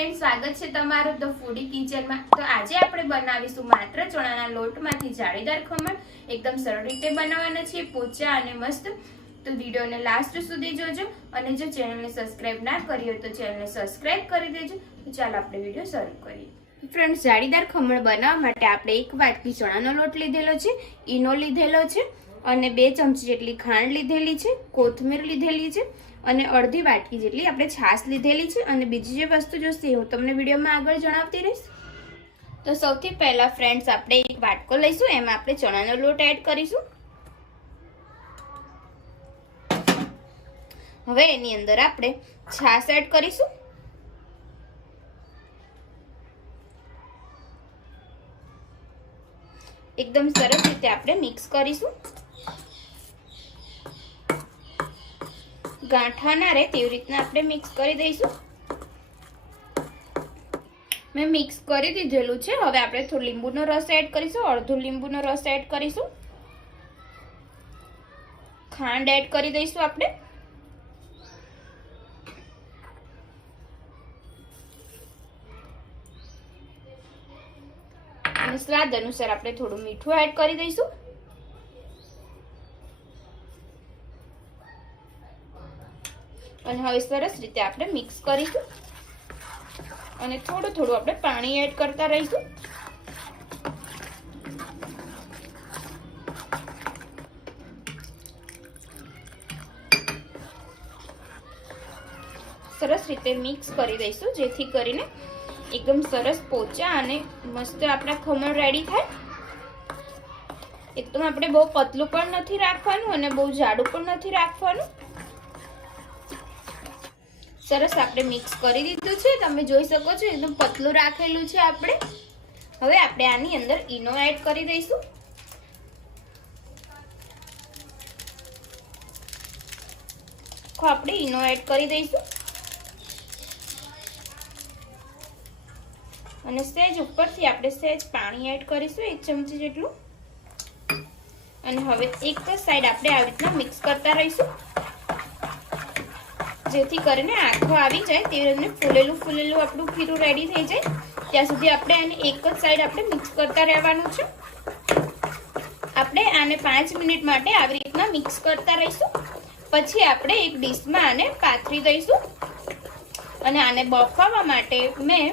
Friends, स्वागत है तमारू the foodie kitchen में। तो आज આપણે બનાવીશું માત્ર ચણાના લોટમાંથી જાળીદાર ખમણ। એકદમ સરળ રીતે બનાવવાના છે, પોચા અને મસ્ત। તો વિડિયોને લાસ્ટ સુધી જોજો અને જો ચેનલને સબસ્ક્રાઇબ ના કરી હોય તો ચેનલને સબસ્ક્રાઇબ કરી દેજો। તો ચાલો આપણે વિડિયો શરૂ કરીએ। ફ્રેન્ડ્સ, જાળીદાર ખમણ બનાવવા માટે આપણે એક વાટકી ચણાનો લોટ લીધેલો છે, ઈનો લીધેલો છે અને 2 ચમચી જેટલી ખાંડ લીધેલી છે, કોથમીર લીધેલી છે અને અડધી વાટકી જેટલી આપણે છાશ લીધેલી છે અને બીજી જે વસ્તુ જોશે હું તમને વિડિયોમાં આગળ જણાવતી રહીશ। તો સૌથી પહેલા ફ્રેન્ડ્સ આપણે એક વાટકો લઈશું, એમાં આપણે ચણાનો લોટ એડ કરીશું। હવે એની અંદર આપણે છાશ એડ કરીશું। એકદમ સરસ રીતે આપણે મિક્સ કરીશું। ગાંઠા ના રહે તેવી રીતના આપણે મિક્સ કરી દઈશું। મેં મિક્સ કરી દીધેલું છે। હવે આપણે થોડો લીંબુનો રસ એડ કરીશું, અડધો લીંબુનો રસ એડ કરીશું, ખાંડ એડ કરી દઈશું આપણે, અને સ્વાદ અનુસાર આપણે થોડું મીઠું એડ કરી દઈશું। અને હવે સરસ રીતે આપણે મિક્સ કરીશું અને થોડું થોડું આપણે પાણી એડ કરતા રહીશું। સરસ રીતે મિક્સ કરી દઈશું જેથી કરીને એકદમ સરસ પોચા અને મસ્ત આપણા ખમણ રેડી થાય। એકદમ આપણે બહુ પતલું પણ નથી રાખવાનું અને બહુ જાડું પણ નથી રાખવાનું। સરસ આપણે મિક્સ કરી દીધું છે, તમે જોઈ શકો છો એકદમ પતલું રાખેલું છે આપણે। હવે આપણે આની અંદર ઈનો એડ કરી દઈશું। આપણે ઈનો એડ કરી દઈશું અને સહેજ ઉપરથી આપણે સહેજ પાણી એડ કરીશું, 1 ચમચી જેટલું। અને હવે એક જ સાઈડ આપણે આવી રીતના મિક્સ કરતા રહીશું જેથી કરીને આખો આવી જાય તેવી રીતે ફૂલેલું ફૂલેલું આપણું ખીરું રેડી થઈ જાય ત્યાં સુધી આપણે આને એક જ સાઈડ આપણે મિક્સ કરતા રહેવાનું છે। આપણે આને 5 મિનિટ માટે આવી રીતના મિક્સ કરતા રહીશું। પછી આપણે એક ડીશમાં આને પાથરી દઈશું અને આને બફાવવા માટે મેં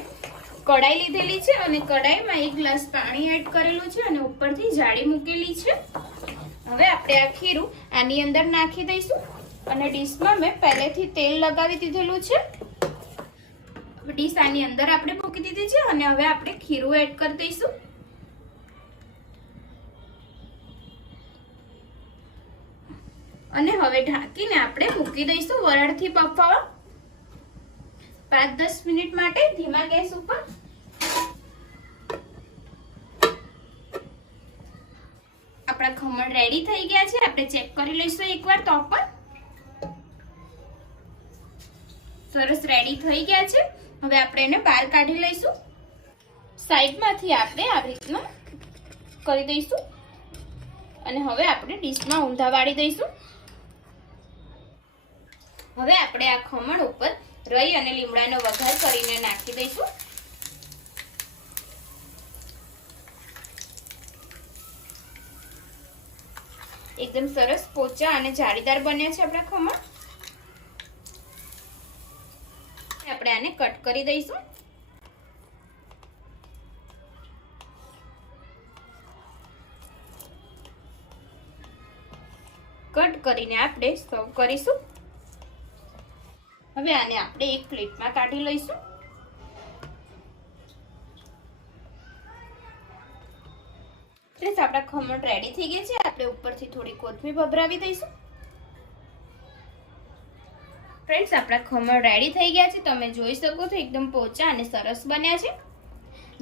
કઢાઈ લીધેલી છે અને કઢાઈમાં 1 ગ્લાસ પાણી એડ કરેલું છે અને ઉપરથી જાળી મૂકેલી છે। હવે આપણે આ ખીરું આની અંદર નાખી દઈશું અને ડીશમાં મેં પહેલેથી તેલ લગાવી દીધેલું છે। ડીશ આની અંદર આપણે મૂકી દીધી છે અને હવે આપણે ખીરું એડ કરી દઈશું અને હવે ઢાંકીને આપણે મૂકી દઈશું વરાળથી બફાવા 5-10 મિનિટ માટે ધીમા ગેસ ઉપર। આપણા ખમણ રેડી થઈ ગયા છે, આપણે ચેક કરી લઈશું એકવાર તો પણ સરસ રેડી થઈ ગયા છે। હવે આપણે એને બહાર કાઢી લઈશું। સાઈડમાંથી આપણે આવી રીતના કરી દઈશું અને હવે આપણે ડીશમાં ઊંધા વાળી દઈશું। હવે આપણે આ ખમણ ઉપર રઈ અને લીમડાનો વઘાર કરીને નાખી દઈશું। એકદમ સરસ પોચા અને જાળીદાર બન્યા છે આપણા ખમણ। આપણે આને કટ કરી દઈશું। કટ કરીને આપણે સર્વ કરીશું। હવે આને આપણે એક પ્લેટમાં કાઢી લઈશું। ફ્રેન્ડ્સ, આપણા ખમણ રેડી થઈ ગયા છે, આપણે ઉપરથી થોડી કોથમીર ભભરાવી દઈશું। ફ્રેન્ડ્સ, આપણા ખમણ રેડી થઈ ગયા છે, તમે જોઈ શકો છો એકદમ પોચા અને સરસ બન્યા છે।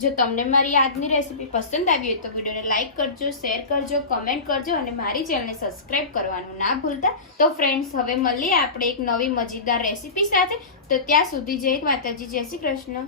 જો તમને મારી આજની રેસીપી પસંદ આવી હોય તો વિડીયોને લાઈક કરજો, શેર કરજો, કમેન્ટ કરજો અને મારી ચેનલને સબસ્ક્રાઇબ કરવાનું ના ભૂલતા। તો ફ્રેન્ડ્સ, હવે મળીએ આપણે એક નવી મજેદાર રેસીપી સાથે। તો ત્યાં સુધી જય માતાજી, જય શ્રી કૃષ્ણ।